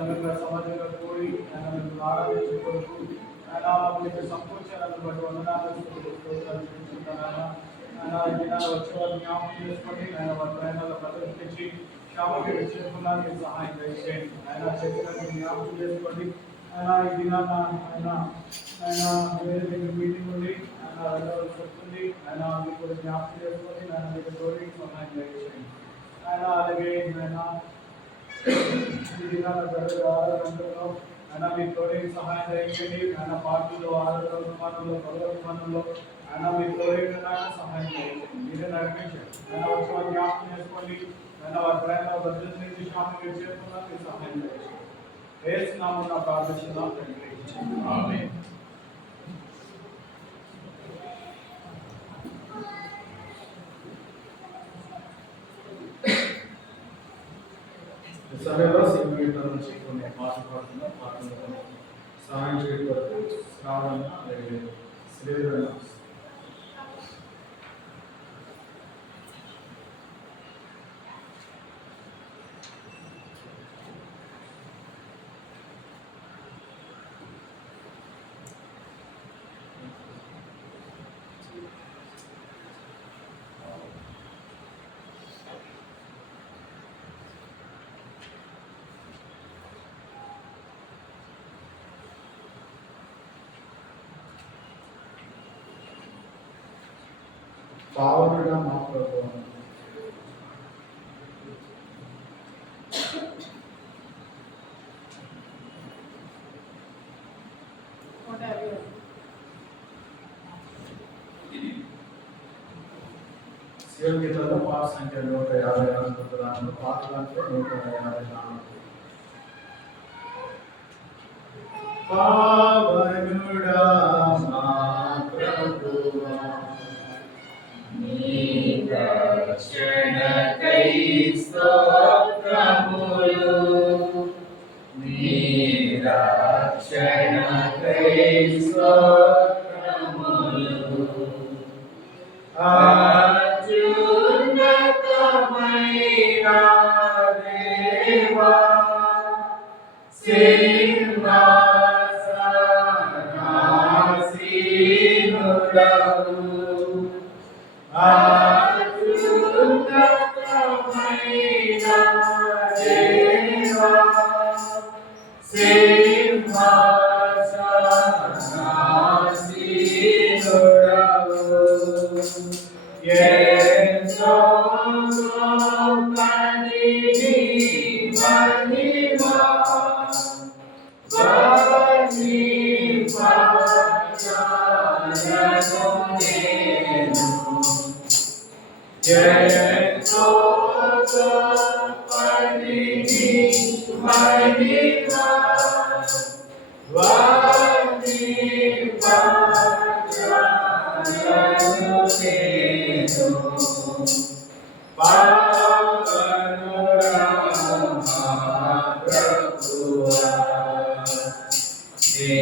సంఘంగా సమాజంగా కూడి ఆయన మిమ్మల్ని ఆరాధించే కొరకు ఆయన మీకు సంకోచాలను బట్టి వందనాలు చూస్తున్నాను. ఆయన ఈ దినాలు వచ్చే వారు జ్ఞాపకం చేసుకోండి. ఆయన వారి ప్రయాణాల ప్రదర్శించి క్షామకి చేసుకున్నాను మీరు సహాయం దయచేయండి. ఆయన చెప్పినట్టు జ్ఞాపకం చేసుకోండి. ఆయన ఈ దినాన ఆయన ఆయన వేరే దగ్గర మీటింగ్ ఉంది. ఆయన వెళ్ళవలసి వస్తుంది. ఆయన మీకు జ్ఞాపకం చేసుకోండి. ఆయన మీకు తోడి సహాయం దయచేయండి. ఆయన అలాగే ఆయన ఈ దినాల జరుగుతున్న ఆరాధనలో ఆయన మీ తోడి సహాయం దయచేయండి. ఆయన పాటల్లో ఆరాధన విమానంలో పదవ విమానంలో ఆయన మీ తోడి సహాయం దయచేయండి. మీరే నడిపించండి. ఆయన వచ్చి వారు జ్ఞాపకం చేసుకోండి. ఆయన వారి ప్రయాణాల భద్రత నుంచి క్షామకి చేరుకున్నా మీరు సహాయం దయచేయండి. ఏసునామమున ప్రార్థిస్తున్నాం తండ్రి. ఆమేన్. సమయంలో సింగీతం నుంచి కొన్ని పాటలు పాడుతున్నాం. పాటలు సహాయం చేయడానికి శ్రావణ శ్రీధరణ పావనుడా మా ప్రభువా శివ గీతాల్లో పాట సంఖ్య 154 పాటలంటే 154. పావనుడా మా ప్రభువా నీ రక్షణకై స్తోత్రములు, నీ రక్షణకై స్తోత్రములు. అత్యున్నతమైన దేవా సింహాసనాసీనుడవు, అత్యున్నతమైన దేవా సింహాసనాసీనుడవు, ఎంతో గొప్పది నీ మహిమ, వర్ణింపజాలను నేను. ఎంతో గొప్పది నీ మహిమ, వర్ణింపజాలను నేను. పావనుడా మా ప్రభువా నీ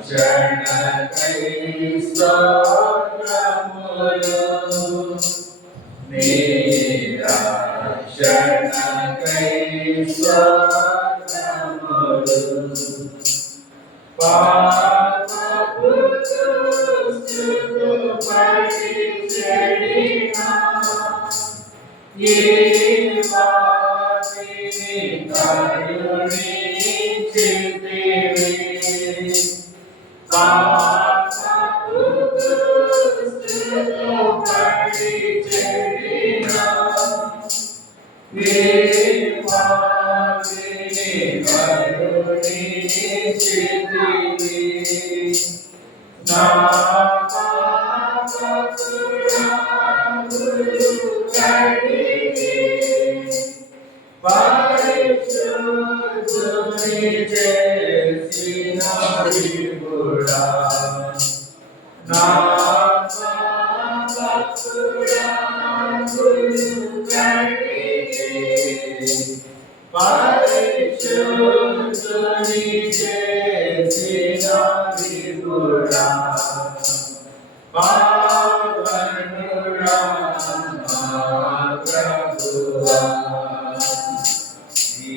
రక్షణకై స్తోత్రములు, నీ రక్షణకై స్తోత్రములు. పాపపు దుష్టులు పడి చెడినా ఈ పాపిని కరుణించితివి. పాపపు దుష్టులు పడి చెడినా ఈ పాపిని కరుణించితివి. నా పాపపురాణులు కడిగి పరిశుద్ధుని చేసిన విభుడా, నా పాపపురాణులు కడిగి పరిశుద్ధుని చేసిన విభుడా, పావనుడా మా ప్రభువా నీ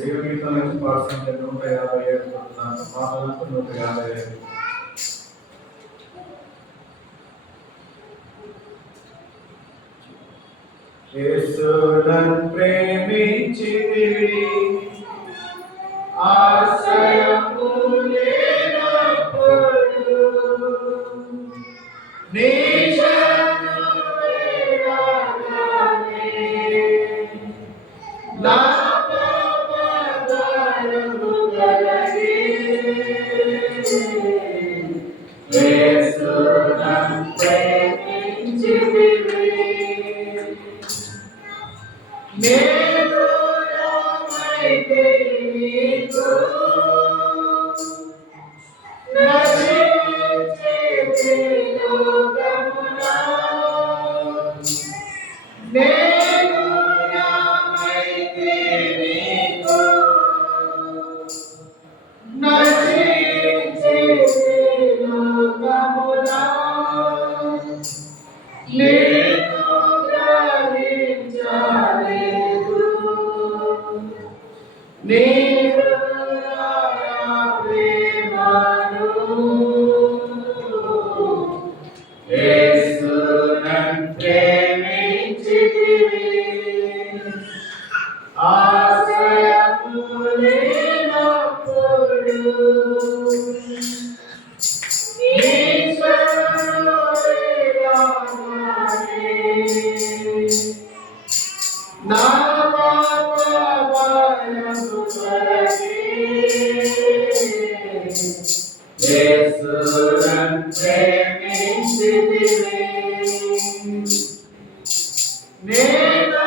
శివగీతం నుంచి పాడుతుంటే 157 పాటలకు 155. యేసును ప్రేమించితివి ఆశ్రయము లేనప్పుడు నీ శరణు వేడగానే నా పాపభారము కలగి యేసును ప్రేమించితివి నేను రామైతే నీకు నశించే లోకమున నేను రామైతే నీకు నశించే లోకమున నేను గ్రహించలేదు నీవు ప్రేమను యేసును ప్రేమించితివి ఆశ్రయము లేనప్పుడు నీ శరణు వేడగానే నా పాపభారము కలగి యేసును ప్రేమించితివి నేను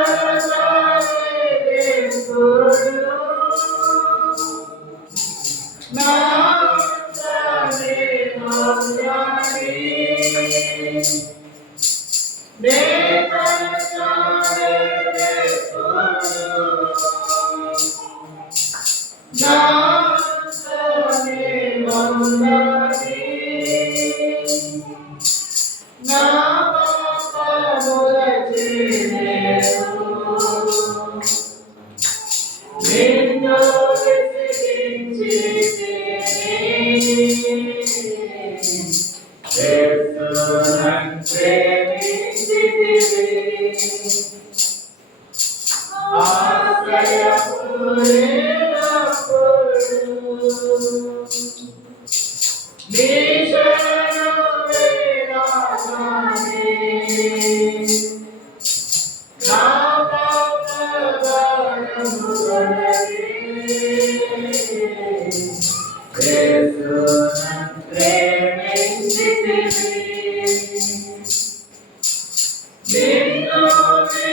దేవుడు నా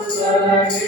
మౌలాని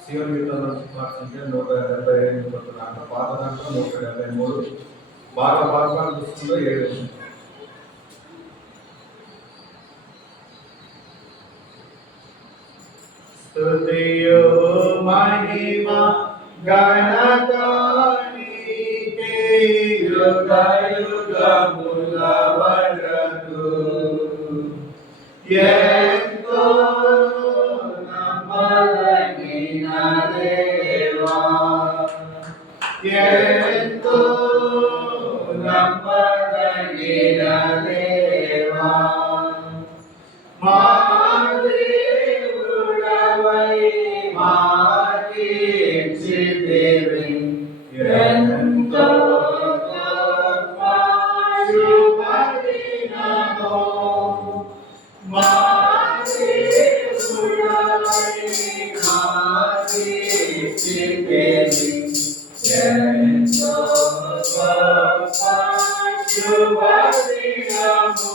శివ గీతంలో సంఖ్య 178 దాంట్లో పాత దాంట్లో 173 బాగా పాఠశాల పుస్తకంలో 7. స్తుతియో మహిమ ఘనత నీకే యుగ యుగముల వరకు ఎంతో నమ్మదగిన దేవా ఎంతో నమ్మదగిన దేవా మా దేవుడవై మా కీర్తిదేవి ఎంతో గొప్ప శుభదినమో మా దేవుడవై మా కీర్తిదేవి ఎంతో గొప్ప శుభదినమో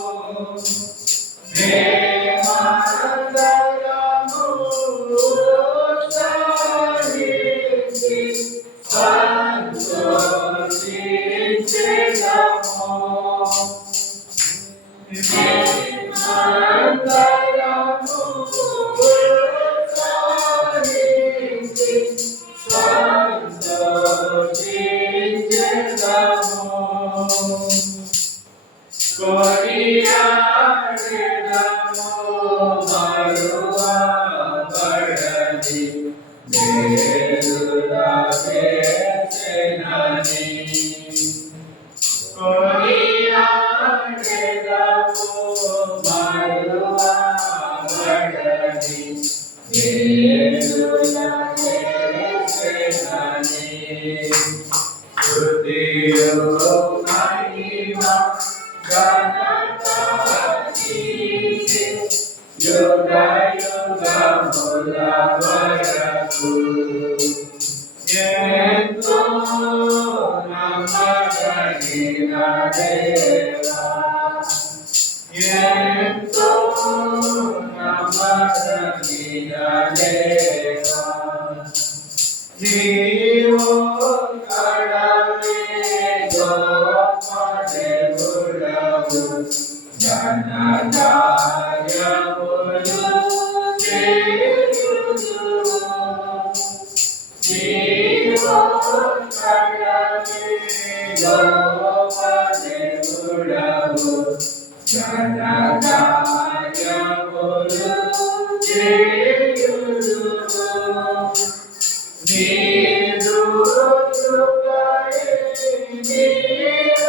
నీదు కృపయే నిరంతరము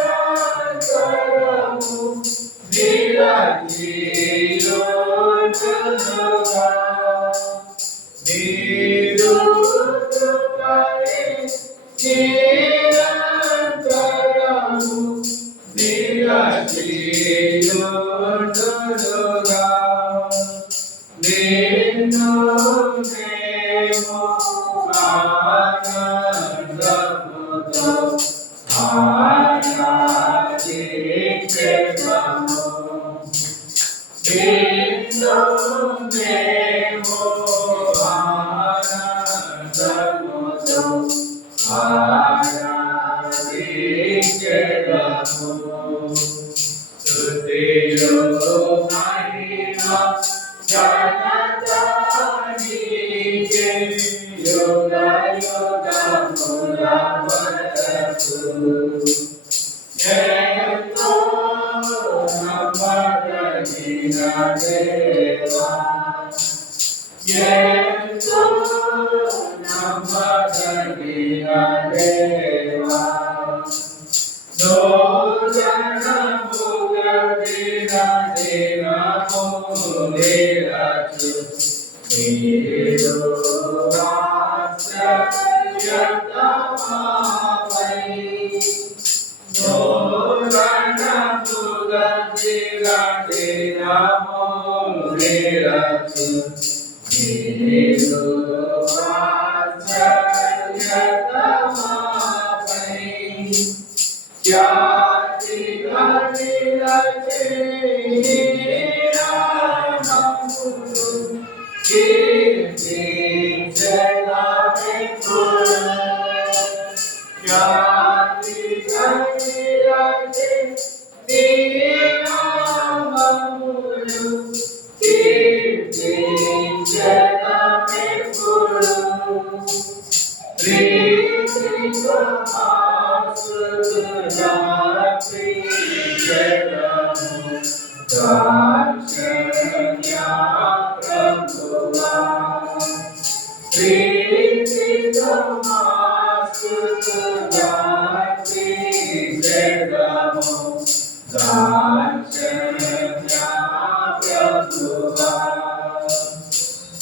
నిలచియుండునుగా. నీదు కృపయే నిరంతరము నిలచియుండునుగా. నిన్ను మేము ఆనందముతో ఆరాధించెదము. నిన్ను మేము ఆనందముతో ఆరాధించెదము. స్తుతియు మహిమ ఘనత నీకే యుగ యుగముల వరకు. ఎంతో నమ్మదగిన దేవా, ఎంతో నమ్మదగిన దేవా, నూతనముగా దినదినము నిలచు నీదు వాత్సల్యతమాపై. నూతనముగా దినదినము నిలచు నీదు వాత్సల్యతమాపై. ఖ్యాతిగా నిలచే నామమును కీర్తించెదమెప్పుడు. ఖ్యాతిగా నిలచే నీ నామమును కీర్తించెదమెప్పుడు. ప్రీతితో ఆస్తుతులర్పించెదము. దాక్షిణ్య ప్రభువా, ప్రీతితో ఆస్తుతులర్పించెదము. దాక్షిణ్య ప్రభువా.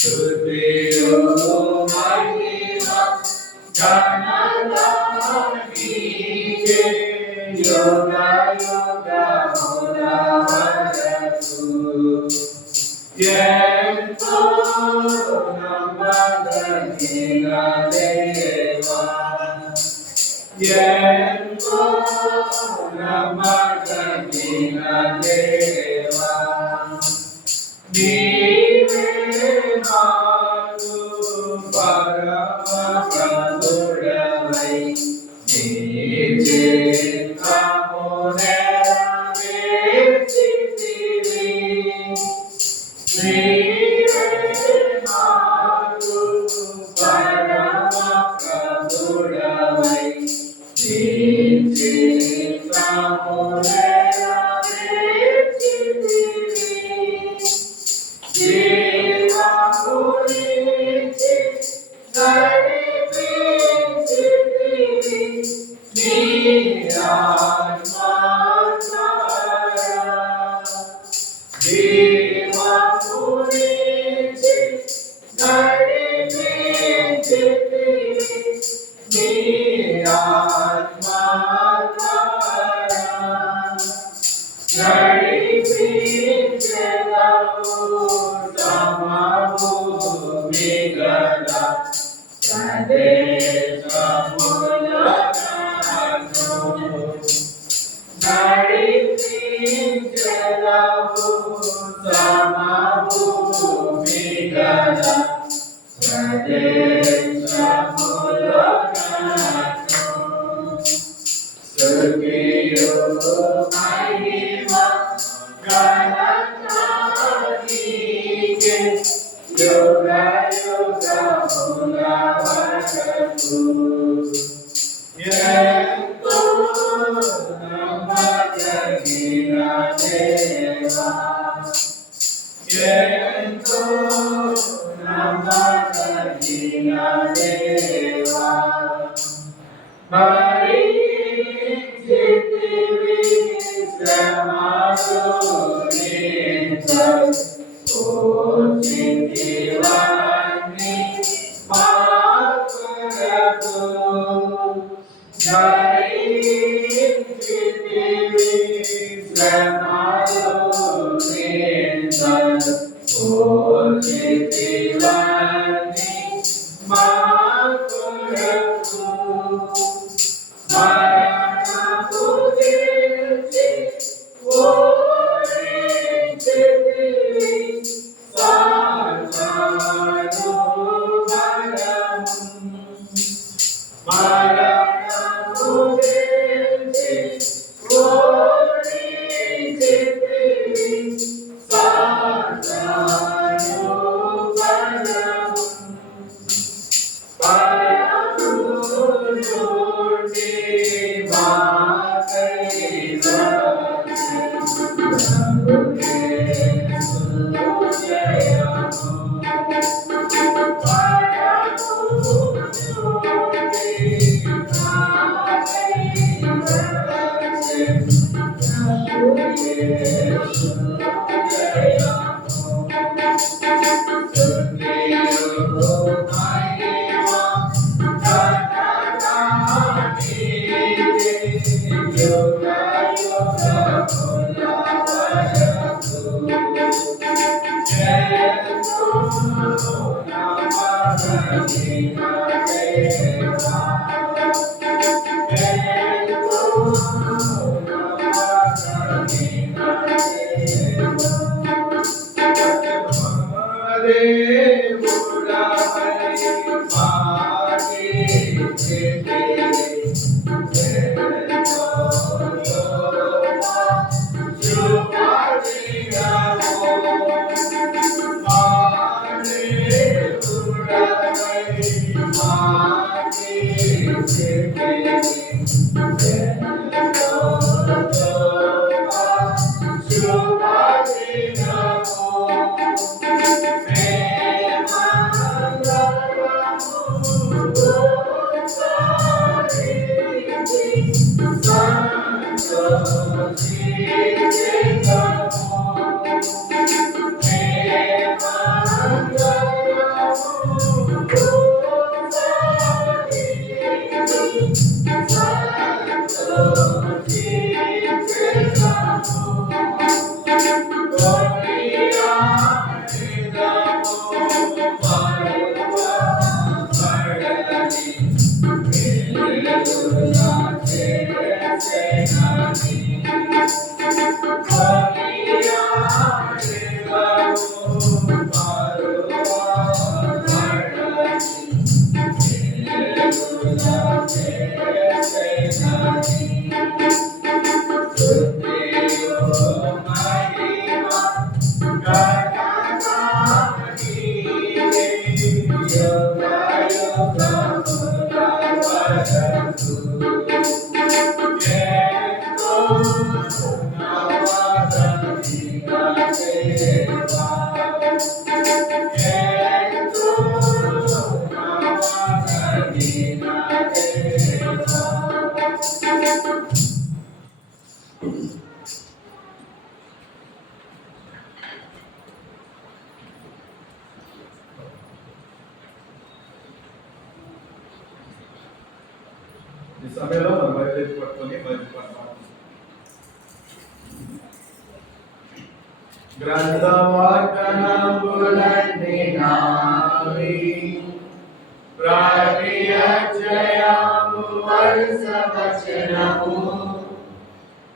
స్తుతియు మహిమ ఘనత నీకే యుగ యుగముల వరకు. ఎంతో నమ్మదగిన దేవా, ఎంతో నమ్మదగిన దేవా, నీవే మాకు పరమ ప్రభుడవై. నీ చిత్తము నెరవేర్చితివి. నీవే మాకు పరమ ప్రభుడవై. నీ చిత్తము నెరవేర్చితివి. జీవమునిచ్చి నడిపించితివి. నీ ఆత్మద్వారా. జీవమునిచ్చి నడిపించితివి. నీ ఆత్మద్వారా. నడిపించెదము సమభూమి గల ప్రదేశములను. నడిపించెదము సమభూమి గల ప్రదేశములను. స్తుతియు మహిమ ఘనత నీకే యుగ యుగముల వరకు. ఎంతో నమ్మదగిన దేవా, ఎంతో నమ్మదగిన దేవా భరించితివి శ్రమలు ఓర్చితివని మా కొరకు భరించితివి శ్రమలు ఓర్చితివని మా కొరకు మరణము గెలిచి ఓడించితివి సాతాను బలము మరణము గెలిచి ఓడించితివి సాతాను బలము పరము నుండి మాకై ఈ సమయంలో మనం బయట పట్టుకొని బయట పడతాం. గ్రంథవార్తనములన్నీ నావి ప్రాణియజయము వరుస వచనము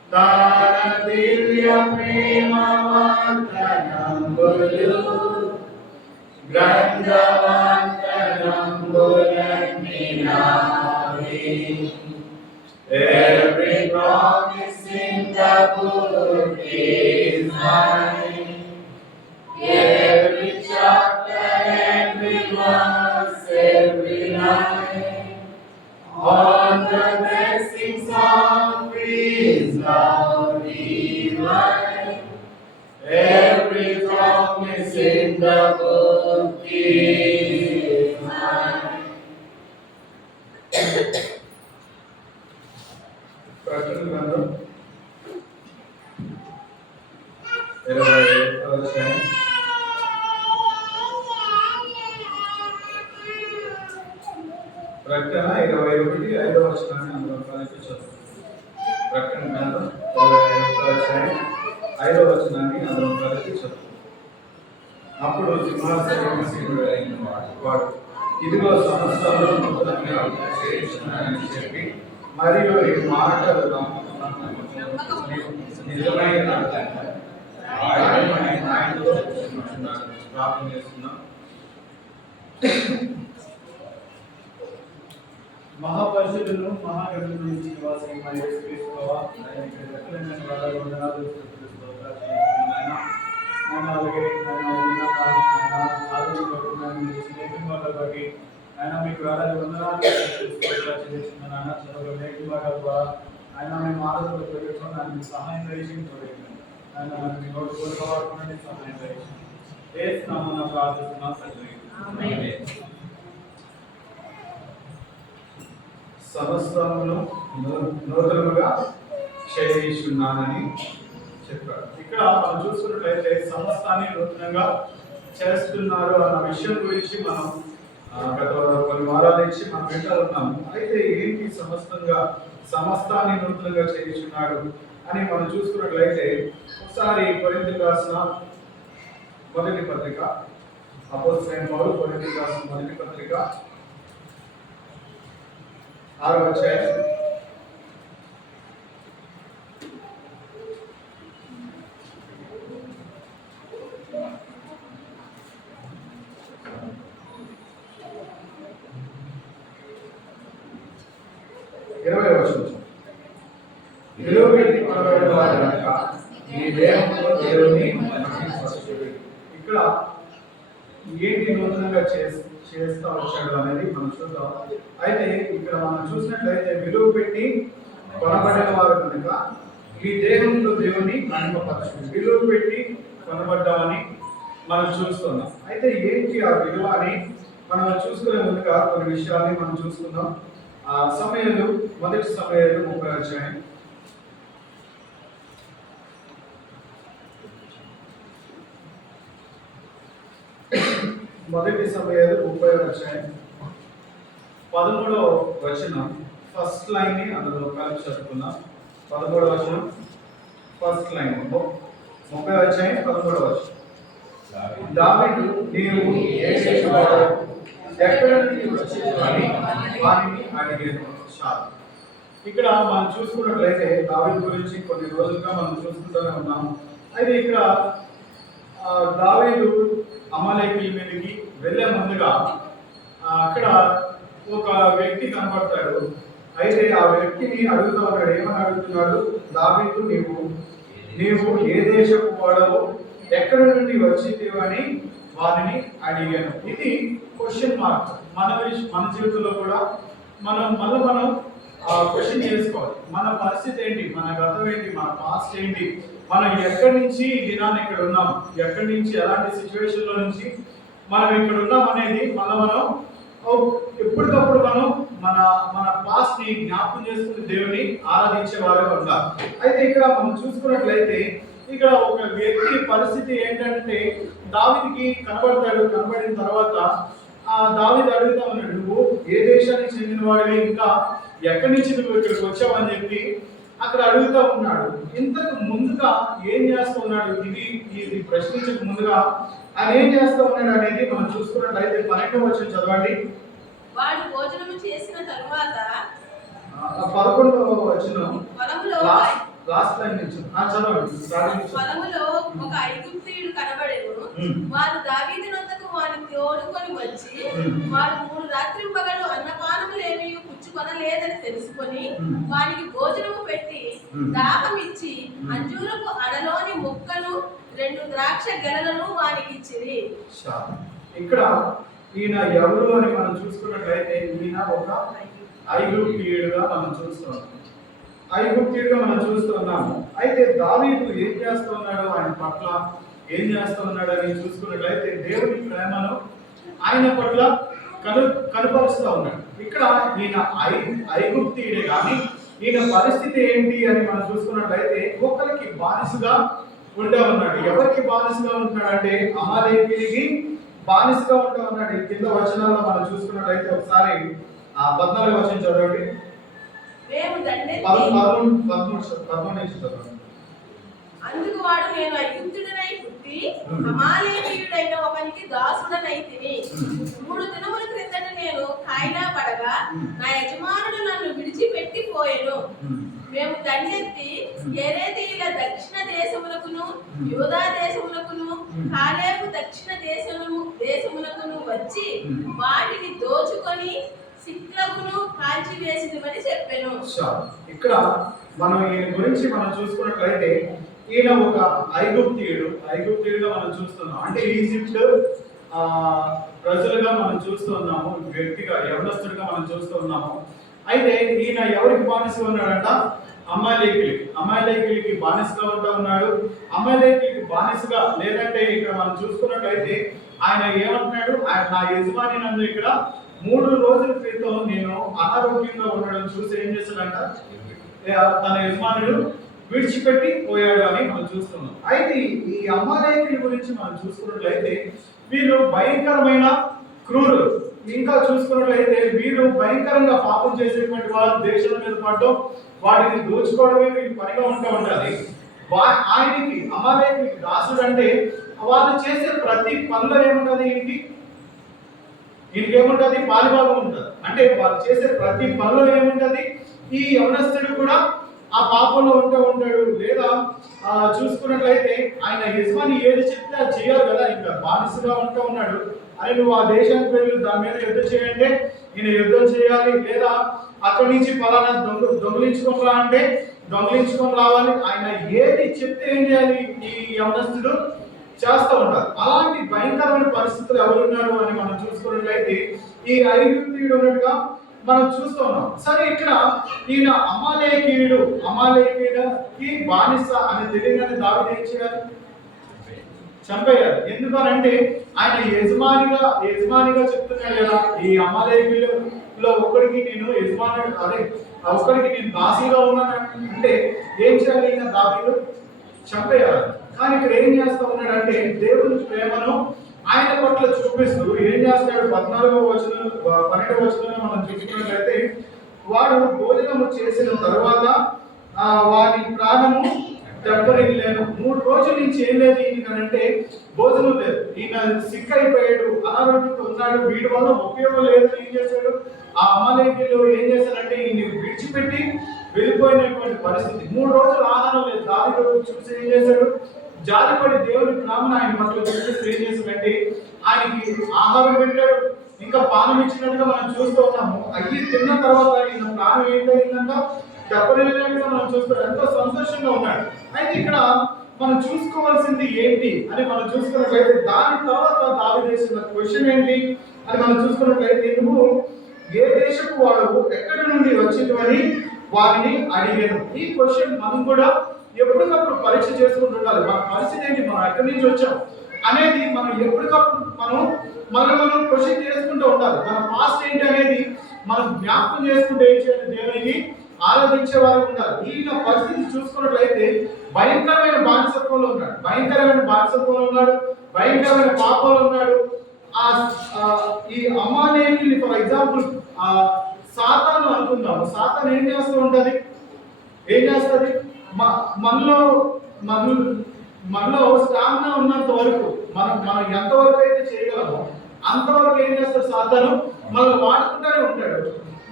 తార దివ్య ప్రేమ వార్తనములు గ్రంథవార్తనములన్నీ నావి. Every promise in the book is mine. Every chapter, every verse, every line. All the blessings of His love divine. Every promise in the book is mine. ప్రకటన 21:5 అందులో కలిపి చదువు. ప్రకటన గ్రంథం 21:5 అందులో కలిపి చదువు. అప్పుడు సింహాసనసీనుడు అయిన వాడు ఇదిగో సమస్యలు నూతనంగా చేయించున్నానని చెప్పి మరియు ఈ మాటలు నిజమైన ఆయనతో ప్రార్థన చేస్తున్నాం. మహాపరిషుడును మహాగణుల నుంచి నివాసమైన యేసుక్రీస్తువా, ఆయన ఇక్కడ ఎక్కడైనా వాళ్ళ వందనాలు స్తుతిస్తున్నాను. ఆయన అలాగే ఆయన మీకు వేలాది వందనాలు చెల్లిస్తున్నాను. చదువు లేఖి భాగాల ద్వారా ఆయన మేము ఆరోగ్యంలో పెరుగుతున్నాను. ఆయన మీకు సహాయం దయచేయండి. ఆయన మీ నోటి కోరుకోవాలని సహాయం దయచేయండి. ఏస్తున్నామని ప్రార్థిస్తున్నాం తండ్రి. సమస్తమును నూతనముగా చేయుచున్నానని చెప్పారు. ఇక్కడ మనం చూసుకున్నట్లయితే సమస్తాన్ని నూతనంగా చేస్తున్నారు అన్న విషయం గురించి మనం గత కొన్ని వారాల నుంచి మనం వింటూ ఉన్నాము. అయితే ఏంటి సమస్తాన్ని నూతనంగా చేయుచున్నాడు అని మనం చూసుకున్నట్లయితే ఒకసారి కొరింథీయులకు రాసిన మొదటి పత్రిక, అపోస్తలుడైన పౌలు కొరింథీయులకు రాసిన మొదటి పత్రిక 6వ అధ్యాయం 20వ వచనం. విలువబెట్టి కొనబడినవారు కనుక ఈ దేహంలో దేవుని మహిమపరచుడి. ఇక్కడ ఏంటి నూతనంగా చేస్తా వచ్చాడు అనేది మనం చూద్దాం. అయితే ఇక్కడ మనం చూసినట్లయితే విలువ పెట్టి కొనబడిన వారు కనుక ఈ దేహంలో దేవుని మహిమపరచుడి. విలువ పెట్టి కొనబడ్డామని మనం చూస్తున్నాం. అయితే ఏంటి ఆ విలువ అని మనం చూసుకునే ముందుగా కొన్ని విషయాల్ని మనం చూసుకుందాం. సమయాలు మొదటి సమయాలు 30వ అధ్యాయం. మొదటి సమయాలు 30వ అధ్యాయం 13వ వచనం ఫస్ట్ లైన్ ని అందులో కలిపి చదువుకున్నాం. 13వ వచనం ఫస్ట్ లైన్ 30వ అధ్యాయం 13వ వచనం. దావీదు నీవు ఏ చేసేవాడు ఎక్కడ నుండి వచ్చేవాని వారిని అడిగాను. ఇక్కడ మనం చూసుకున్నట్లయితే దావీదు గురించి కొన్ని రోజులుగా మనం చూసుకుంటూనే ఉన్నాము. అయితే ఇక్కడ దావీదు అమాలేకీయుల మీదకి వెళ్ళే ముందుగా అక్కడ ఒక వ్యక్తి కనబడతాడు. అయితే ఆ వ్యక్తిని అడుగుతూ ఉన్నాడు. ఏమని అడుగుతున్నాడు? దావీదు నీవు ఏ దేశపు వాడవో ఎక్కడ నుండి వచ్చిందేవో అని వారిని అడిగాను. ఇది క్వశ్చన్ మార్క్. మన జీవితంలో కూడా మనం క్వశ్చన్ చేసుకోవాలి. మన పరిస్థితి ఏంటి, మన గతం ఏంటి, మన పాస్ట్ ఏంటి, మనం ఎక్కడి నుంచి ఈ దినాన్ని ఇక్కడ ఉన్నాం, ఎక్కడి నుంచి ఎలాంటి సిచ్యువేషన్ లో నుంచి మనం ఇక్కడ ఉన్నాం అనేది మనం ఎప్పటికప్పుడు మన పాస్ట్ ని జ్ఞాపకం చేసుకుని దేవుని ఆరాధించే వారే ఉంటారు. అయితే ఇక్కడ మనం చూసుకున్నట్లయితే ఇక్కడ ఒక వ్యక్తి పరిస్థితి ఏంటంటే దావీదుకి కనబడిన తర్వాత దావీదు అడుగుతా ఉన్నాడు, నువ్వు ఏ దేశానికి చెందిన వాడివి, ఇంకా ఎక్కడి నుంచి నువ్వు ఇక్కడికి వచ్చావని చెప్పి అక్కడ అడుగుతా ఉన్నాడు. ఇంతకు ముందుగా ఏం చేస్తూ ఉన్నాడు, ఇది ప్రశ్నించక ముందుగా ఆయన ఏం చేస్తూ ఉన్నాడు అనేది మనం చూసుకున్నట్లయితే 12వ వచనం చదవండి. వాడు భోజనము చేసిన తరువాత 11వ వచనం లాస్ట్ లైన్ నుంచి చదవండి. పొలములో ఒక ఐగుప్తీయుడు కనబడెను. వారు దావీదు నొద్దకు వారిని తోడుకొని వచ్చి వారు 3 రాత్రింపగలు అన్నపానములేమీ పుచ్చుకొనలేదని తెలుసుకొని వారికి భోజనము పెట్టి దాహం ఇచ్చి అంజూరపు అడలోని ముక్కను 2 ద్రాక్ష గెలలను వారికి ఇచ్చిరి. ఇక్కడ ఈయన ఎవరు అని మనం చూసుకున్నట్లయితే ఈయన ఒక ఐగుప్తీయుడుగా మనం చూస్తున్నాము. అయితే దావీదు ఏం చేస్తూ ఉన్నాడు, ఆయన పట్ల ఏం చేస్తూ ఉన్నాడు అని చూసుకున్నట్లయితే దేవుని ప్రేమను ఆయన పట్ల కనపరుస్తూ ఉన్నాడు. ఇక్కడ ఈయన ఐగుప్తీయుడే కానీ ఈయన పరిస్థితి ఏంటి అని మనం చూసుకున్నట్లయితే ఒక్కరికి బానిసగా ఉండే ఉన్నాడు. ఎవరికి బానిసగా ఉంటున్నాడు అంటే అమాలేకీయునికి బానిసగా ఉంటూ ఉన్నాడు. కింద వచనాల్లో మనం చూసుకున్నట్లయితే ఒకసారి 14వ వచనం చదవండి. మేము దండెత్తి 13 నుంచి చదవండి. అందుకు వాడు, నేను ఐగుప్తుడనై పుట్టి అమాలేకీయుడైన ఒకనికి దాసుడనైతిని. 3 దినముల క్రిందట నేను కాయిలా పడగా నా యజమానుడు నన్ను విడిచిపెట్టి పోయెను. మేము దండెత్తి యెరెదీయుల దక్షిణ దేశములకును యూదా దేశములకును కాలేబు దక్షిణ దేశములకును వచ్చి వాటిని దోచుకొని సిక్లగును కాల్చివేసినమని చెప్పెను. ఇక్కడ మనం ఈయన గురించి మనం చూసుకున్నట్లయితే ఈయన ఒక ఐగుప్తీయుడుగా మనం చూస్తున్నాం. అంటే ఈజిప్ట్ ప్రజలుగా మనం చూస్తున్నాము, వ్యక్తిగా యవనస్తుడిగా మనం చూస్తున్నాము. అయితే ఈయన ఎవరికి బానిసగా ఉన్నాడంట? అమాలేకీయులకి బానిసగా ఉన్నాడు. అమాలేకీయులకి బానిసగా లేదంటే ఇక్కడ మనం చూసుకున్నట్లయితే ఆయన ఏమంటున్నాడు? నా యజమాని నన్ను ఇక్కడ 3 రోజుల క్రితం నేను అనారోగ్యంగా ఉండడం చూసి ఏం చేశాడంట? తన యజమానుడు విడిచిపెట్టి పోయాడు అని మనం చూస్తున్నాం. అయితే ఈ అమాలేకీయుల గురించి మనం చూసుకున్నట్లయితే వీళ్ళు భయంకరమైన క్రూరులు. ఇంకా చూసుకున్నట్లయితే వీళ్ళు భయంకరంగా పాపం చేసేటువంటి వాళ్ళు, దేశాల మీద పడడం, వాటిని దోచుకోవడమే వీళ్ళు పనిగా ఉండాలి. ఆయనకి అమాలేకీయులకి దాసుడు అంటే వాళ్ళు చేసే ప్రతి పనిలో ఏముంటది? ఈయనకేముంటది? పాలిభాగం ఉంటుంది. అంటే వాళ్ళు చేసే ప్రతి పనిలో ఏముంటది? ఈ యవనస్తుడు కూడా ఆ పాపంలో ఉంటాడు. లేదా చూసుకున్నట్లయితే ఆయన యజమాని ఏది చెప్తే అది చేయాలి కదా. ఇంకా బానిసగా ఉన్నాడు. అరే నువ్వు ఆ దేశానికి వెళ్ళి దాని మీద యుద్ధం చేయంటే ఈయన యుద్ధం చేయాలి. లేదా అక్కడి నుంచి ఫలానా దొంగలించుకొని రా అంటే దొంగలించుకొని రావాలి. ఆయన ఏది చెప్తే ఏం చేయాలి? ఈ యవనస్తుడు చేస్తూ ఉంటారు. అలాంటి భయంకరమైన పరిస్థితులు ఎవరున్నారు అని మనం చూసుకున్నట్లయితే ఈ ఐగుప్తీయుడు ఉన్నట్టుగా మనం చూస్తూ ఉన్నాం. సరే, ఇక్కడ ఈయన అమాలేకీయుడికి బానిస అని తెలియగానే దావీదు ఏం చేయాలి? చంపేయాలి. ఎందుకనంటే ఆయన యజమానిగా చెప్తున్నాడు కదా, ఈ అమాలేకీయులలో ఒకరికి నేను ఒక్కడికి నేను దాసిగా ఉన్నాను అంటే ఏం చేయాలి? ఈయన దావీదు చంపేయాలి. కానీ ఇక్కడ ఏం చేస్తా ఉన్నాడంటే దేవుని ప్రేమను ఆయన పట్ల చూపిస్తూ ఏం చేస్తాడు? 14వ వచనం 12వ వచనంలో మనం చూసుకున్నట్లయితే వాడు భోజనము చేసిన తరువాత వారి ప్రాణము దెబ్బతినలేదు. 3 రోజుల నుంచి ఏం లేదు ఈయనంటే భోజనం లేదు. ఈయన సిక్ అయిపోయాడు, అనారోగ్యంతో ఉన్నాడు. వీడి వల్ల ఉపయోగం లేదు. ఏం చేశాడు? ఆ అమాలేకీయులు ఏం చేశారంటే ఈయన విడిచిపెట్టి వెళ్ళిపోయినటువంటి పరిస్థితి. 3 రోజులు ఆహారం లేదు. దావీదు చూసి ఏం చేశాడు? జాలిపడి దేవుని ప్రేమను ఆయన పట్ల చూపిస్తూ ఏం చేశాడంటే ఆయనకి ఆహారం పెట్టాడు, ఇంకా పానం ఇచ్చినట్టుగా మనం చూస్తూ ఉన్నాము. అయ్యి తిన్న తర్వాత ఈయన ప్రాణం ఏంటంట? దెబ్బతినట్టుగా మనం చూస్తాం. ఎంతో సంతోషంగా ఉన్నాడు. అయితే ఇక్కడ మనం చూసుకోవాల్సింది ఏంటి అని మనం చూసుకున్నట్లయితే దాని తర్వాత దావీదు చేసిన క్వశ్చన్ ఏంటి అని మనం చూసుకున్నట్లయితే నువ్వు ఏ దేశపు వాడవు, ఎక్కడి నుండి వచ్చిందని వారిని అడిగాను. ఈ క్వశ్చన్ మనం కూడా ఎప్పటికప్పుడు పరీక్ష చేసుకుంటూ ఉండాలి. మన పరిస్థితి ఏంటి, మనం ఎక్కడి నుంచి వచ్చాం అనేది మనం ఎప్పటికప్పుడు మనం క్వశ్చన్ చేసుకుంటూ ఉండాలి. మన పాస్ట్ ఏంటి అనేది మనం జ్ఞాపకం చేసుకుంటూ ఏం చేయాలి? దేవునికి ఆరాధించే వారు ఉండాలి. ఈయన పరిస్థితి చూసుకున్నట్లయితే భయంకరమైన బానిసత్వంలో ఉన్నాడు, భయంకరమైన పాపంలో ఉన్నాడు. ఈ అమాలేకీయులు ఫర్ ఎగ్జాంపుల్ సాతాను అనుకుందాం. సాతాను ఏం చేస్తూ ఉంటది? మనలో స్టామినా ఉన్నంత వరకు మనం ఎంతవరకు అయితే చేయగలమో అంతవరకు ఏం చేస్తాడు? సాతాను మనల్ని వాడుకుంటూనే ఉంటాడు.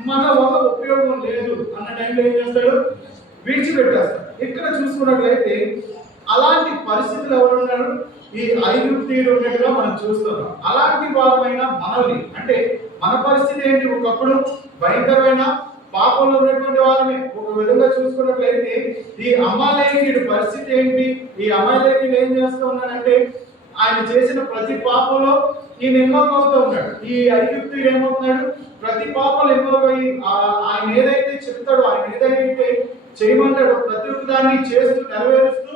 మన వల్ల ఉపయోగం లేదు అన్న టైంలో ఏం చేస్తాడు? విడిచిపెట్టేస్తాడు. ఇక్కడ చూసుకున్నట్లయితే అలాంటి పరిస్థితులు ఎవరున్నారు? ఈ ఐగుప్తీయులు ఉన్నట్టుగా మనం చూస్తున్నాం. అలాంటి వారమైన మనల్ని, అంటే మన పరిస్థితి ఏంటి? ఒకప్పుడు భయంకరమైన పాపంలో ఉన్నటువంటి వారిని ఒక విధంగా చూసుకున్నట్లయితే ఈ అమాలేకీయుడి పరిస్థితి ఏంటి? ఈ అమాలేకీయుడు ఏం చేస్తూ ఉన్నాడంటే ఆయన చేసిన ప్రతి పాపంలో ఈయన ఇన్వాల్వ్ అవుతూ ఉన్నాడు. ఈ ఐగుప్తీయుడు ఏమవుతున్నాడు? ప్రతి పాపంలో ఇన్వాల్వ్ అయ్యి ఆయన ఏదైతే చెప్తాడో, ఆయన ఏదైతే చేయమంటాడో ప్రతి ఒక్కదాన్ని చేస్తూ నెరవేరుస్తూ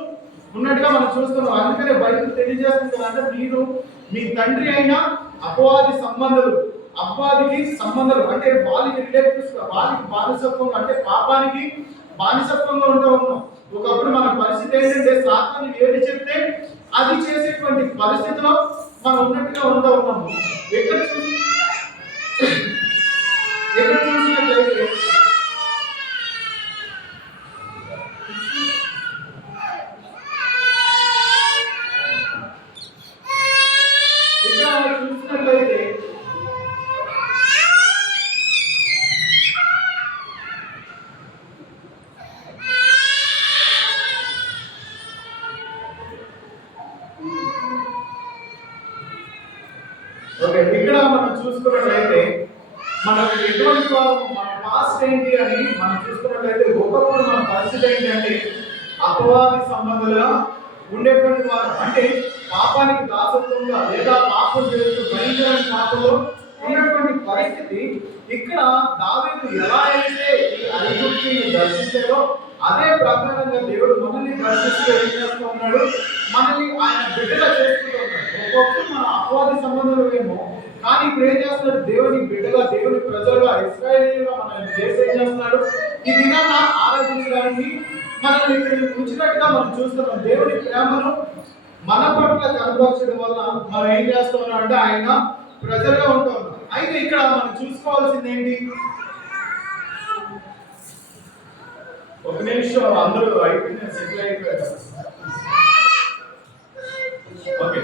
ఉన్నట్టుగా మనం చూస్తున్నాం. అందుకనే బైబిల్ తెలియజేస్తుంది అంటే మీరు మీ తండ్రి అయిన అపవాది సంబంధాలు అంటే వాళ్ళకి రిలేటివ్స్, వాళ్ళకి బానిసత్వం, అంటే పాపానికి బానిసత్వంగా ఉన్నాం. ఒకప్పుడు మన పరిస్థితి ఏంటంటే సాతాను ఏది చెప్తే అది చేసేటువంటి పరిస్థితిలో మనం ఉన్నట్టుగా ఉన్నాము. ఇక్కడ చూసినట్లయితే ఓకే, ఇక్కడ మనం చూసుకున్నట్లయితే మనం ఎటువంటి మన పాస్ట్ ఏంటి అని మనం చూసుకున్నట్లయితే ఒకప్పుడు మన పరిస్థితి ఏంటి అంటే అపవాది సంబంధులుగా ఉండేటువంటి వారు, అంటే పాపానికి దాసత్వంగా లేదా పాపం చేస్తూ భయంకరమైన పాపంలో ఉన్నటువంటి పరిస్థితి. ఇక్కడ దావీదు ఎలా అయితే ఈ ఐగుప్తుని దర్శించాడో అదే ప్రకారంగా దేవుడు మనల్ని దర్శిస్తూ ఏం చేస్తూ ఉన్నాడు, మనల్ని ఆయన బిడ్డగా చేస్తూ ఉన్నాడు. ఒకప్పుడు మన అపవాది సంబంధాలు ఏమో, కానీ ఇప్పుడు ఏం చేస్తున్నాడు, దేవుని బిడ్డగా దేవుని ప్రజలుగా ఇశ్రాయేలీయులుగా మనల్ని చేసి ఏం చేస్తున్నాడు, ఈ దినాన్ని ఆరాధించడానికి మనల్ని ఇక్కడ ఉంచినట్టుగా మనం చూస్తున్నాం. దేవుని ప్రేమను మన పట్ల కనపరచడం వల్ల మనం ఏం చేస్తున్నాం అంటే ఆయన ప్రజలుగా ఉంటూ ఉన్నాం. అయితే ఇక్కడ మనం చూసుకోవాల్సింది ఏంటి, ఒక నిమిషం అందరూ అయిపోయింది, సెటిల్ అయిపోయారు. ఓకే,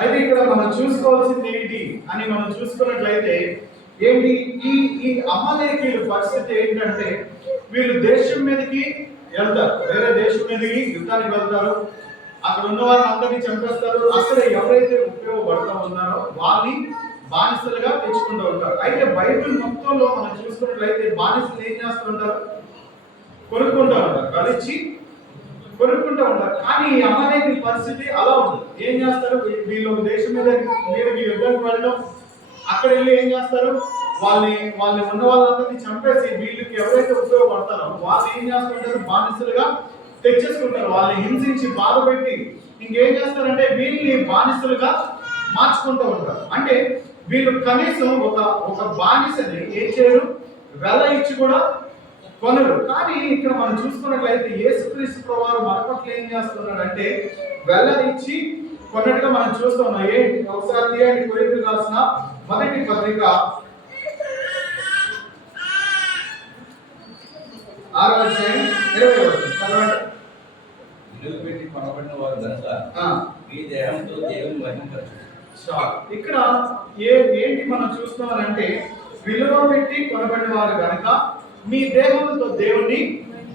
అయితే ఇక్కడ మనం చూసుకోవాల్సింది ఏంటి అని మనం చూసుకున్నట్లయితే ఏంటి, ఈ ఈ అమలేకీల పరిస్థితి ఏంటంటే వీళ్ళు దేశం మీదకి వెళ్తారు, వేరే దేశం మీదకి యుద్ధానికి వెళ్తారు, అక్కడ ఉన్న వారిని అందరినీ చంపేస్తారు. అక్కడ ఎవరైతే ఉపయోగపడుతూ ఉన్నారో వాళ్ళని బానిసలుగా తెచ్చుకుంటూ ఉంటారు. అయితే బైబిల్ మొత్తంలో మనం చూసుకున్నట్లయితే బానిసలు ఏం చేస్తూ ఉంటారు, కొనుక్కుంటూ ఉంటారు, కలిసి కొనుక్కుంటూ ఉంటారు. కానీ ఈ అమలేకీ పరిస్థితి అలా ఉంది. ఏం చేస్తారు, వీళ్ళు దేశం మీదకి యుద్ధానికి వెళ్ళడం, అక్కడ వెళ్ళి ఏం చేస్తారు, వాళ్ళని ఉన్న వాళ్ళందరినీ చంపేసి వీళ్ళకి ఎవరైతే ఉపయోగపడతారో వాళ్ళు ఏం చేస్తుంటారు, బానిసలుగా తెచ్చేసుకుంటారు. వాళ్ళని హింసించి బాధ పెట్టి ఇంకేం చేస్తారంటే వీళ్ళని బానిసలుగా మార్చుకుంటూ ఉంటారు. అంటే వీళ్ళు కనీసం ఒక బానిసని ఏం చేయరు, వెల ఇచ్చి కూడా కొనరు. కానీ ఇక్కడ మనం చూసుకున్నట్లయితే యేసుక్రీస్తు ప్రభువారు మన పట్ల ఏం చేస్తున్నాడు అంటే వెల ఇచ్చి కొన్నట్టుగా మనం చూస్తున్నాం. ఏంటి, ఒకసారి తీయండి, కొరింథీయులకు రాసిన మొదటి పత్రిక 6వ అధ్యాయం 20వ వచనం చదవండి. పెట్టి కొనబడిన వారు కనుక మీ దేహంతో దేవుని మహిమపరచు. ఇక్కడ ఏంటి మనం చూస్తున్నామంటే విలువ పెట్టి కొనబడిన వారు కనుక మీ దేహంతో దేవుని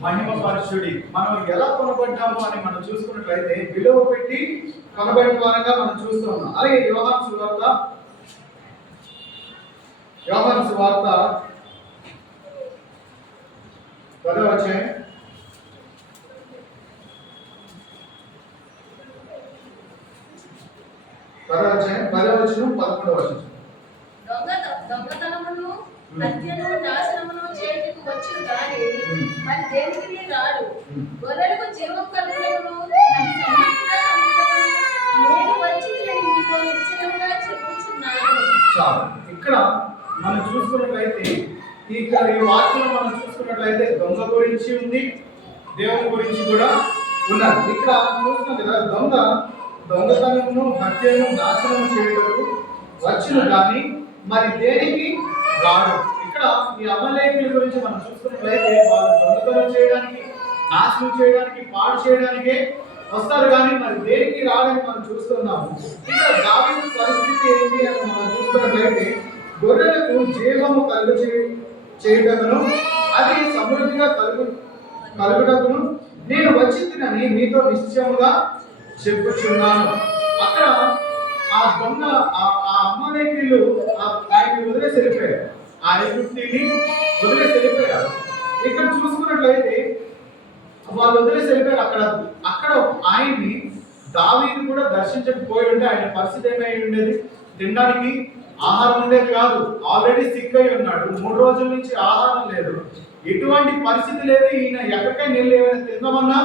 మహిమపరచుడి. మనం ఎలా కొనబడ్డాము అని మనం చూసుకున్నట్లయితే విలువ పెట్టి కొనబడిన వారంగా మనం చూస్తూ ఉన్నాం. అలాగే యోహాను సువార్త 10వ అధ్యాయం 10వ వచనం 11వ వచనం. దొంగతనమును హత్యను నాశనమును చేయటకు వచ్చును గాని మరి దేవునికి రాడు. గొర్రెలకు జీవం కలుగుటకును నేను వచ్చిందని మీతో నిశ్చయముగా చెప్పుచున్నాను. చాలు. ఇక్కడ మనం చూసుకున్నట్లయితే ఇక్కడ ఈ వాక్యం మనం చూసుకున్నట్లయితే దొంగ గురించి ఉంది, దేవుని గురించి కూడా ఉన్నది. ఇక్కడ చూస్తున్నాం కదా, దొంగతనమును హత్యను నాశనం చేయటకు వచ్చును కానీ మరి దేనికి రాడు. ఇక్కడ ఈ అమలేకుల గురించి మనం చూసుకున్నట్లయితే వాళ్ళు దొంగతనం చేయడానికి, నాశనం చేయడానికి, పాడు చేయడానికే వస్తారు కానీ మరి దేనికి రాడని మనం చూస్తున్నాము. ఇక్కడ దావీదు పరిస్థితి ఏంటి అని మనం చూసుకున్నట్లయితే గొర్రెలకు జీవము చేయుటకును అది సమృద్ధిగా కలుగుటకును నేను వచ్చిందని మీతో నిశ్చయముగా చెప్పుచున్నాను. అక్కడ ఆ దొంగ ఆ అమలేకీయులు ఆయన్ని వదిలేసి వెళ్ళిపోయారు, ఆ ఐగుప్తుని వదిలేసి వెళ్ళిపోయారు. ఇక్కడ చూసుకున్నట్లయితే వాళ్ళు వదిలేసి వెళ్ళిపోయారు. అక్కడ ఆయన్ని దావీదు కూడా దర్శించకపోయి ఉంటే ఆయన పరిస్థితి ఏమై ఉండేది, తినడానికి ఆహారం ఉండేది కాదు. ఆల్రెడీ సిక్ అయి ఉన్నాడు, 3 రోజుల నుంచి ఆహారం లేదు, ఎటువంటి పరిస్థితి లేదు. ఈయన ఎక్కడికైనా వెళ్ళి ఏమైనా తిందామన్నా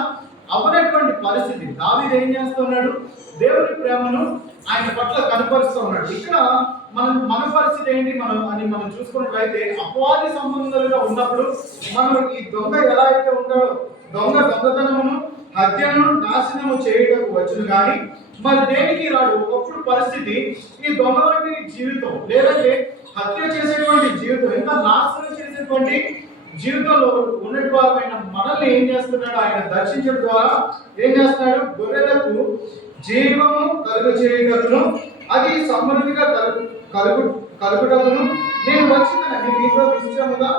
అవ్వనటువంటి పరిస్థితి. దావీదు ఏం చేస్తున్నాడు, దేవుని ప్రేమను ఆయన పట్ల కనపరుస్తూ ఉన్నాడు. ఇక్కడ మన పరిస్థితి ఏంటి మనం చూసుకున్నట్లయితే అపవాది సంబంధాలుగా ఉన్నప్పుడు మనం ఈ దొంగ ఎలా అయితే ఉంటాడో, దొంగతనమును హత్యను నాశనము చేయటకు వచ్చును కానీ మరి దేనికి రాడు. ఒకప్పుడు పరిస్థితి ఈ దొంగ వంటి జీవితం, లేదంటే హత్య చేసేటువంటి జీవితం, ఇంకా నాశనం చేసేటువంటి జీవితంలో ఉన్నటువంటి మనల్ని ఏం చేస్తున్నాడు? ఆయన దర్శించడం ద్వారా ఏం చేస్తున్నాడు? గొర్రెలకు జీవము కలుగజేయగలను, అది సమృద్ధిగా కలుగుటకును నేను వచ్చిందని మీతో నిశ్చయముగా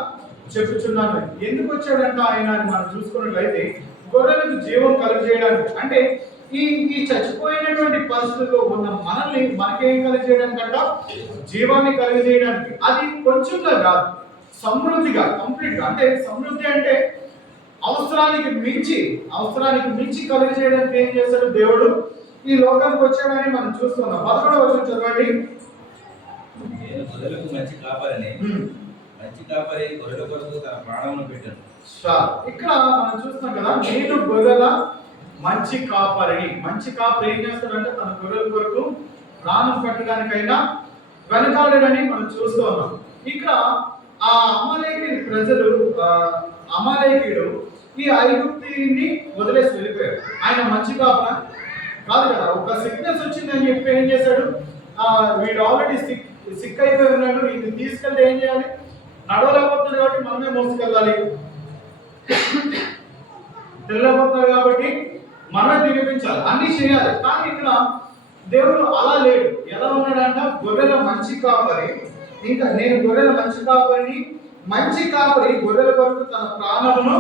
చెప్పుచున్నాను. ఎందుకు వచ్చాడంట ఆయన అని మనం చూసుకున్నట్లయితే, గొర్రెలకు జీవం కలుగజేయడానికి. అంటే ఈ చచ్చిపోయినటువంటి పరిస్థితుల్లో ఉన్న మనల్ని మనకేం కలిగజేయడానికంట? జీవాన్ని కలుగజేయడానికి. అది కొంచెంగా కాదు, సమృద్ధిగా, కంప్లీట్ గా. అంటే సమృద్ధి అంటే అవసరానికి మించి కలుగజేయడానికి ఏం చేశాడు దేవుడు? ఈ లోకానికి వచ్చాడని మనం చూస్తున్నాం. 11వ వచనం చదవండి. నేను గొర్రెలకు మంచి కాపరిని, మంచి కాపరి గొర్రెల కొరకు తన ప్రాణమును పెట్టాను. ఇక్కడ మనం చూస్తున్నాం కదా, నేను గొర్రెల మంచి కాపరిని. మంచి కాపరి ఏం చేస్తాడంటే తన గొర్రెల కొరకు ప్రాణం పెట్టడానికైనా వెనకాడని మనం చూస్తూ ఉన్నాం. ఇక్కడ ఆ అమాలేకీయుడు ఈ ఐగుప్తిని వదిలేసి వెళ్ళిపోయాడు. ఆయన మంచి కాపరా కాదు కదా. ఒక సిక్నెస్ వచ్చిందని చెప్పి ఏం చేశాడు? వీడు ఆల్రెడీ సిక్ అయిపోయి ఉన్నాడు, ఇది తీసుకెళ్తే ఏం చేయాలి? నడవలేకపోతున్నాడు కాబట్టి మనమే మోసుకెళ్ళాలి, తెల్లబోతున్నారు కాబట్టి మనమే తినిపించాలి, అన్ని చేయాలి. కానీ ఇక్కడ దేవుడు అలా లేడు. ఎలా ఉన్నాడంట? గొర్రెల మంచి కాపరి. ఇంకా నేను గొర్రెల మంచి కాపరిని, మంచి కాపరి గొర్రెల కొరకు తన ప్రాణమును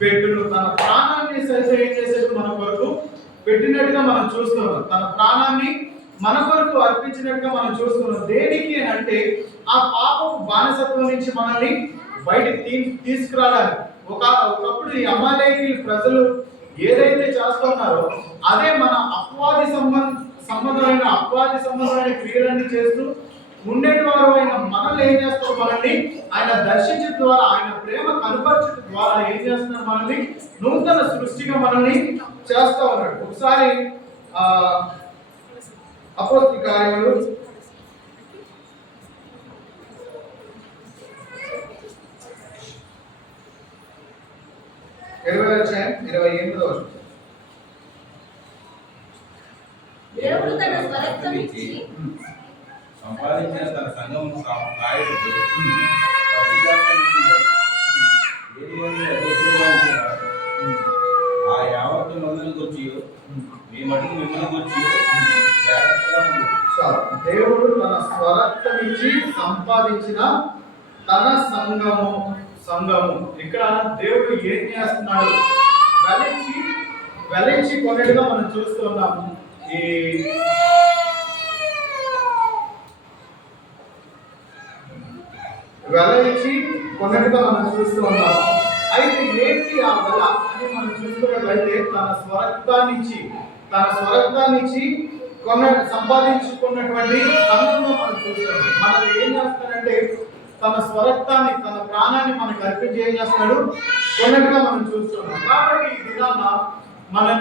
పెట్టును. తన ప్రాణాన్ని సైతం ఏం చేసేది? మన కొరకు పెట్టినట్టుగా మనం చూస్తున్నాం. తన ప్రాణాన్ని మన కొరకు అర్పించినట్టుగా మనం చూస్తున్నాం. దేనికి అని అంటే ఆ పాపపు బానిసత్వం నుంచి మనల్ని బయటికి తీసుకురావడానికి. ఒకప్పుడు ఈ అమాలేకీ ప్రజలు ఏదైతే చేస్తున్నారో అదే మన అపవాది సంబంధమైన క్రియలన్నీ చేస్తూ ఉండేటి వారు అయిన మనల్ని ఏం చేస్తారు? మనల్ని ఆయన దర్శించడం ద్వారా, ఆయన ప్రేమ కనపరచడం ద్వారా ఏం చేస్తున్నారు? మనల్ని నూతన సృష్టిగా మనల్ని చేస్తా ఉన్నాడు. ఒకసారి అపోస్తలుల కార్యములు 20:28 దేవుడు తన స్వరక్తమిచ్చి సంపాదించిన తన సంఘమును కాయడు ఆ యావత్తు మందులకు వచ్చి మీ మటుకు మిమ్మల్ని వచ్చి దేవుడు తన స్వరక్తమిచ్చి సంపాదించిన తన సంఘము. ఇక్కడ దేవుడు ఏం చేస్తున్నాడు? వెలించి కొన్నట్టుగా మనం చూస్తున్నాము. ఈ వెలించి కొన్నట్టుగా మనం చూస్తూ ఉన్నాము. అయితే ఏంటి ఆ వెల అని మనం చూసుకున్నట్లయితే తన స్వరక్తాన్నిచ్చి సంపాదించుకున్నటువంటి సంఘంలో మనం చూస్తున్నాం. మనల్ని ఏం చేస్తాడంటే తన స్వరక్తాన్ని, తన ప్రాణాన్ని మనకు అర్పించి ఏం చేస్తాడు? కొన్నట్టుగా మనం చూస్తున్నాం. కాబట్టి ఈ విధాన మనం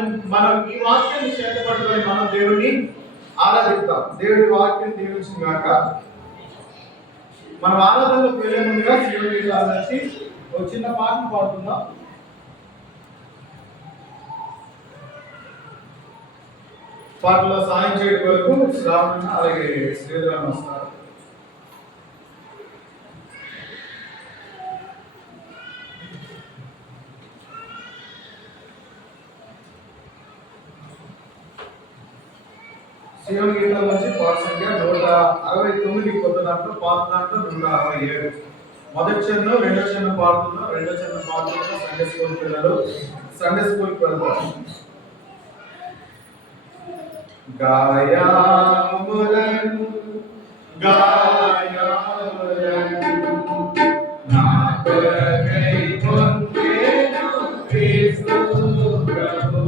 ఈ వాక్యాన్ని చేతపట్టుకొని మనం దేవుడిని ఆరాధిస్తాం. దేవుడి వాక్యం దీవించిన గాక. మనం ఆరాధనలోకి వెళ్ళే ముందుగా శివుడి ఆరాధించి ఒక చిన్న పాటను పాడుకుందాం. పాటలో సాయం చేయడం వరకు శ్రావణ అలాగే శ్రీరామ్ వస్తారు. శివుని గీతాల నుంచి పాట సంఖ్య 169, కొత్త దాంట్లో పాత దాంట్లో 167. మొదటి చరణం, రెండో చరణం పాడుతున్నాం. రెండో చరణం పాడుతున్నా సండే స్కూల్కి వెళ్తారు. గాయాములను నా కొరకై పొందెను క్రీస్తు ప్రభు.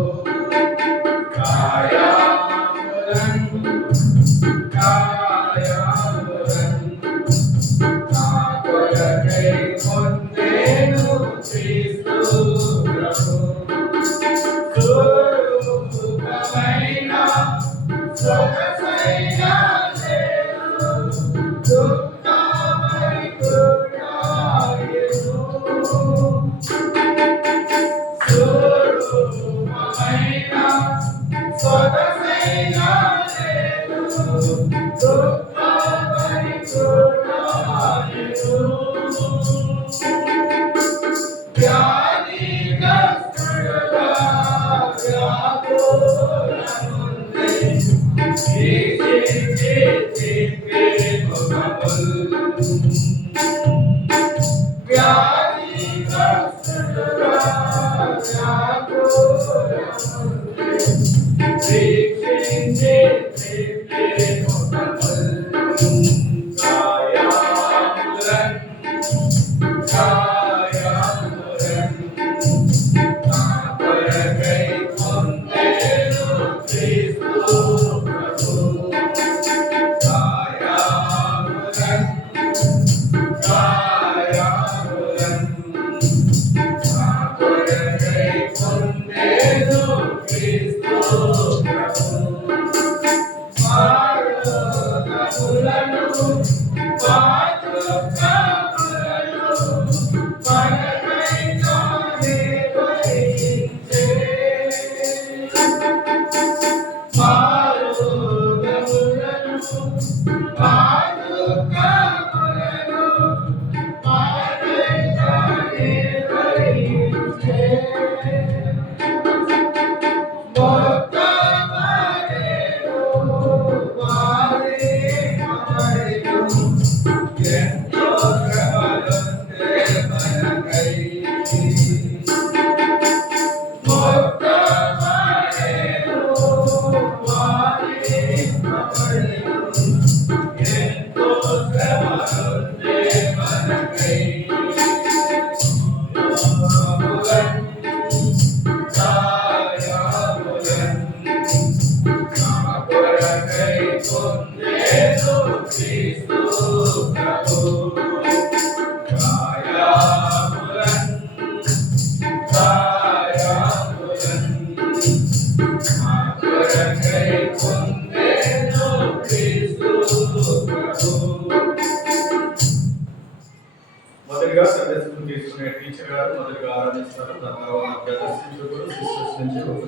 మొదటిగా సండే స్కూల్ తీసుకునే టీచర్ గారు మొదటిగా ఆరాధిస్తారు. దాని తర్వాత ప్రదర్శించుకుని సిస్టర్స్ నుంచి ఒక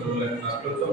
నకృతం